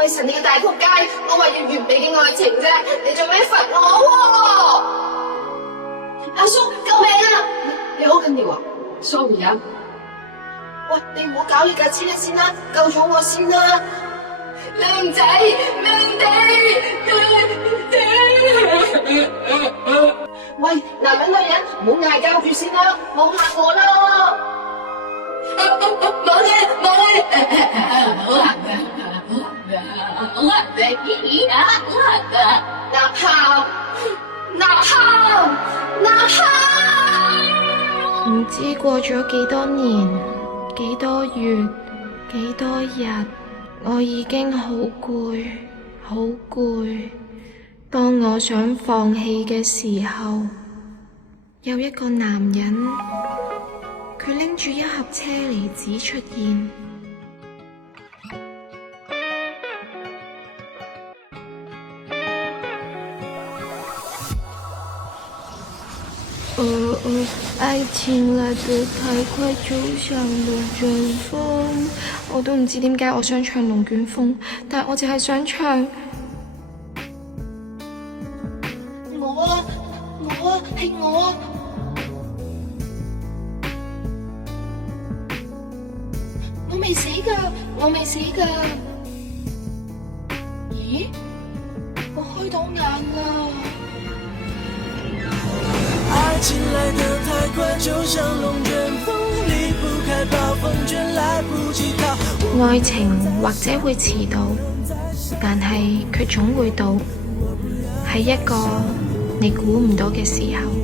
愛神你個大仆街，我話要完美嘅愛情啫，你做咩罰我？阿叔救命啊！你好緊要啊 ？Sorry 啊！喂，你唔好搞你架車先啦，救咗我先啦！靚仔，靚仔！喂，男人女人唔好嗌交住先啦，冇嚇我啦！冇嘢，好嚇哪怕唔知過咗幾多年、幾多月、幾多日，我已經好攰，好攰。當我想放棄嘅時候，有一個男人，佢拎住一盒車厘子出現。愛情來得太快，就像龍捲風。我都唔知點解我想唱龍捲風，但我淨係想唱。係我。我未死㗎。咦？我開到眼啦。愛情來得太快，就像龍捲風，離不開暴風圈，來不及逃。愛情或者會遲到，但係佢總會到，喺一個你估唔到嘅時候。